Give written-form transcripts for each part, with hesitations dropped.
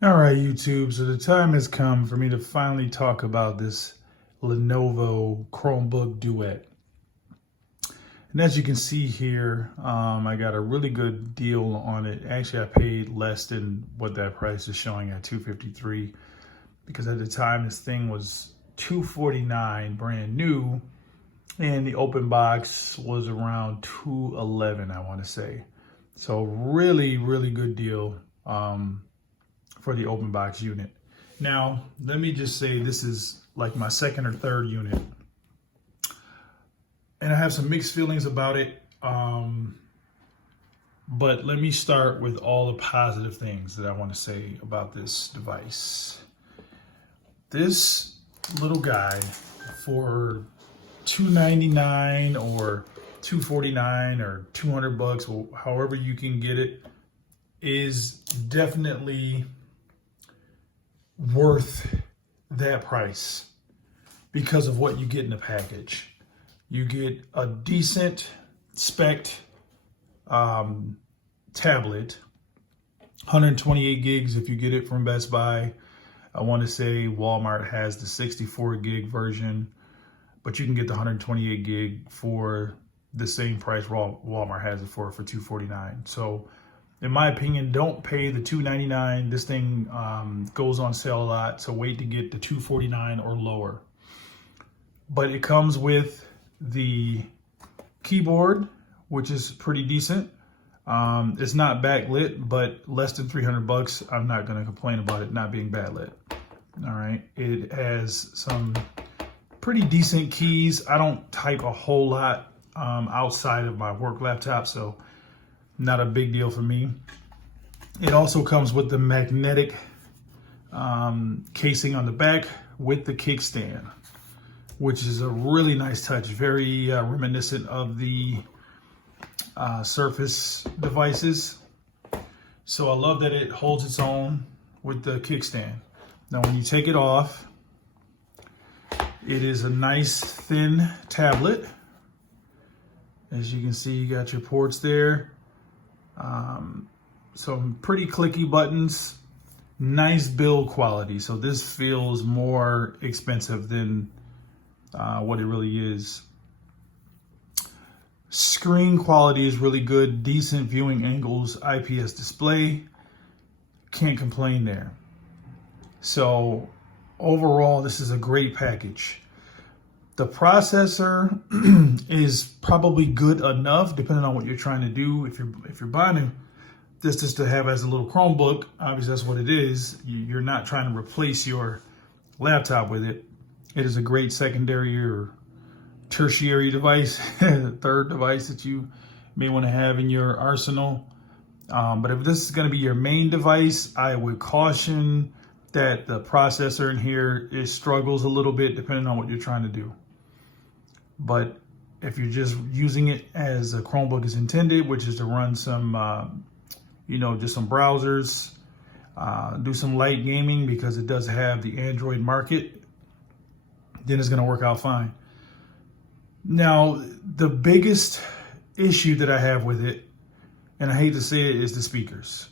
All right, YouTube. So the time has come for me to finally talk about this Lenovo Chromebook Duet. And as you can see here, I got a really good deal on it. Actually, I paid less than what that price is showing at $253 because at the time this thing was $249 brand new, and the open box was around $211, I want to say. So really, really good deal. For the open box unit. Now, let me just say this is like my second or third unit. And I have some mixed feelings about it. But let me start with all the positive things that I want to say about this device. This little guy for $299 or $249 or $200, or however you can get it, is definitely worth that price because of what you get in the package. You get a decent spec tablet, 128 gigs if you get it from Best Buy. I want to say Walmart has the 64 gig version, but you can get the 128 gig for the same price Walmart has it for $249. So in my opinion, don't pay the $299. This thing goes on sale a lot, so wait to get the $249 or lower. But it comes with the keyboard, which is pretty decent. It's not backlit, but less than $300. I'm not going to complain about it not being backlit. All right, it has some pretty decent keys. I don't type a whole lot outside of my work laptop, so not a big deal for me. It also comes with the magnetic casing on the back with the kickstand, which is a really nice touch, very reminiscent of the Surface devices. So I love that it holds its own with the kickstand. Now when you take it off, it is a nice thin tablet. As you can see, you got your ports there. Some pretty clicky buttons, nice build quality. So this feels more expensive than what it really is. Screen quality is really good, decent viewing angles, IPS display. Can't complain there. So overall, this is a great package. The processor is probably good enough, depending on what you're trying to do. If you're buying this just to have as a little Chromebook, obviously that's what it is. You're not trying to replace your laptop with it. It is a great secondary or tertiary device, third device that you may want to have in your arsenal. But if this is going to be your main device, I would caution that the processor in here struggles a little bit depending on what you're trying to do. But if you're just using it as a Chromebook is intended, which is to run some, just some browsers, do some light gaming because it does have the Android market, then it's going to work out fine. Now, the biggest issue that I have with it, and I hate to say it, is the speakers.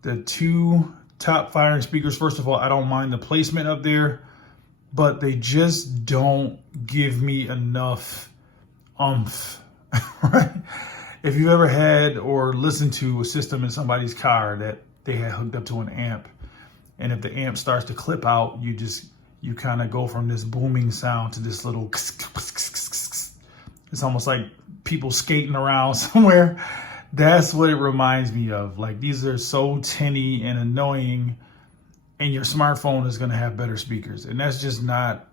The two top firing speakers, first of all, I don't mind the placement up there, but they just don't give me enough oomph, right? If you've ever had or listened to a system in somebody's car that they had hooked up to an amp, and if the amp starts to clip out, you kind of go from this booming sound to this little, it's almost like people skating around somewhere. That's what it reminds me of. Like, these are so tinny and annoying, and your smartphone is going to have better speakers. And that's just not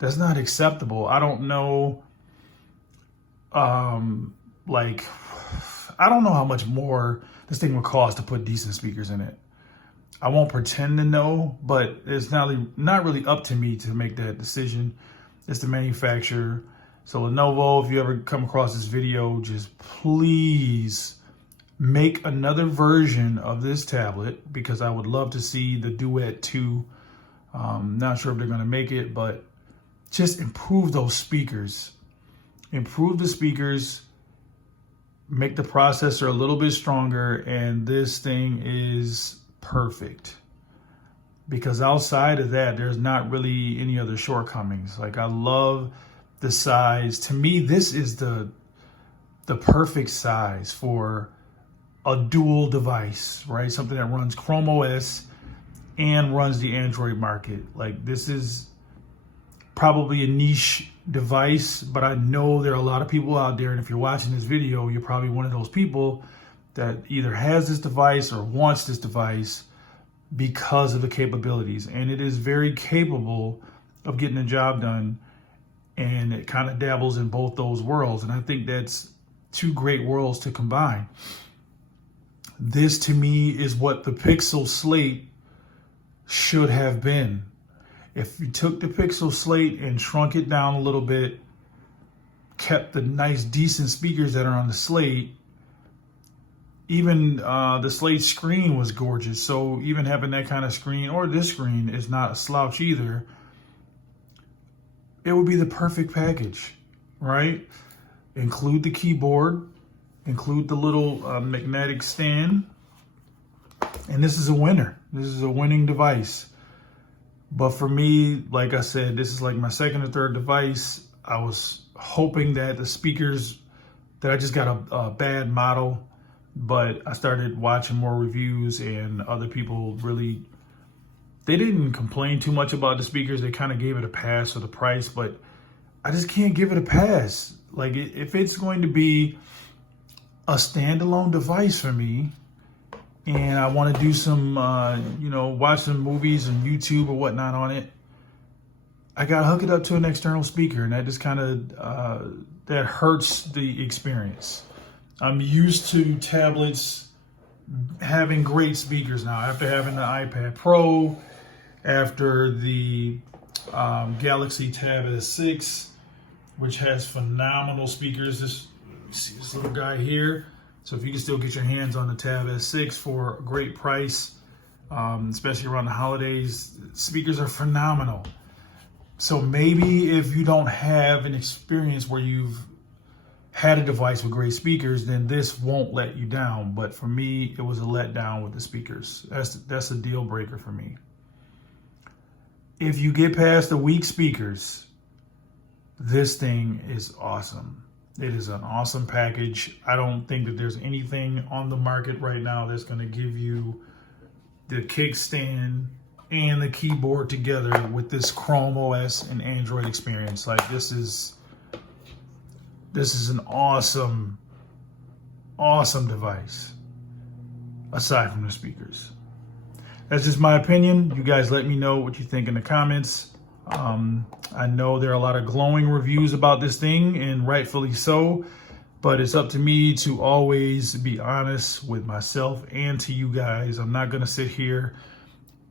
acceptable. I don't know, I don't know how much more this thing would cost to put decent speakers in it. I won't pretend to know, but it's not really up to me to make that decision. It's the manufacturer. So Lenovo, if you ever come across this video, just please make another version of this tablet, because I would love to see the Duet 2. Not sure if they're going to make it, but just improve those speakers. Improve the speakers, make the processor a little bit stronger, and this thing is perfect. Because outside of that, there's not really any other shortcomings. Like, I love the size. To me, this is the perfect size for a dual device, right? Something that runs Chrome OS and runs the Android market. Like, this is probably a niche device, but I know there are a lot of people out there, and if you're watching this video, you're probably one of those people that either has this device or wants this device because of the capabilities. And it is very capable of getting the job done, and it kind of dabbles in both those worlds. And I think that's two great worlds to combine. This, to me, is what the Pixel Slate should have been. If you took the Pixel Slate and shrunk it down a little bit, kept the nice, decent speakers that are on the Slate, even the Slate screen was gorgeous. So even having that kind of screen, or this screen, is not a slouch either. It would be the perfect package, right? Include the keyboard, include the little magnetic stand, and this is a winner. This is a winning device. But for me, like I said, this is like my second or third device. I was hoping that the speakers, that I just got a bad model, but I started watching more reviews, and other people really, they didn't complain too much about the speakers. They kind of gave it a pass for the price, but I just can't give it a pass. Like, if it's going to be a standalone device for me, and I want to do some, watch some movies and YouTube or whatnot on it, I got to hook it up to an external speaker, and that just kind of, that hurts the experience. I'm used to tablets having great speakers now. After having the iPad Pro, after the Galaxy Tab S6, which has phenomenal speakers. This little guy here. So if you can still get your hands on the Tab S6 for a great price, especially around the holidays, speakers are phenomenal. So maybe if you don't have an experience where you've had a device with great speakers, then this won't let you down. But for me, it was a letdown with the speakers. That's a deal breaker for me. If you get past the weak speakers, this thing is awesome. It is an awesome package. I don't think that there's anything on the market right now that's going to give you the kickstand and the keyboard together with this Chrome OS and Android experience. Like, this is an awesome, awesome device, aside from the speakers. That's just my opinion. You guys let me know what you think in the comments. I know there are a lot of glowing reviews about this thing, and rightfully so, but it's up to me to always be honest with myself and to you guys. I'm not going to sit here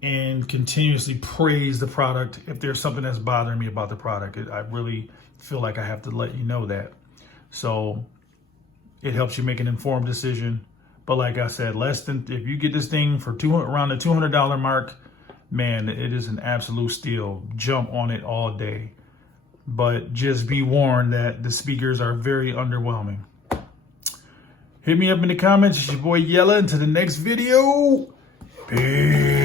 and continuously praise the product if there's something that's bothering me about the product. I really feel like I have to let you know that. So it helps you make an informed decision. But like I said, if you get this thing for around the $200 mark, man, it is an absolute steal. Jump on it all day. But just be warned that the speakers are very underwhelming. Hit me up in the comments. It's your boy Yella. Until the next video. Peace.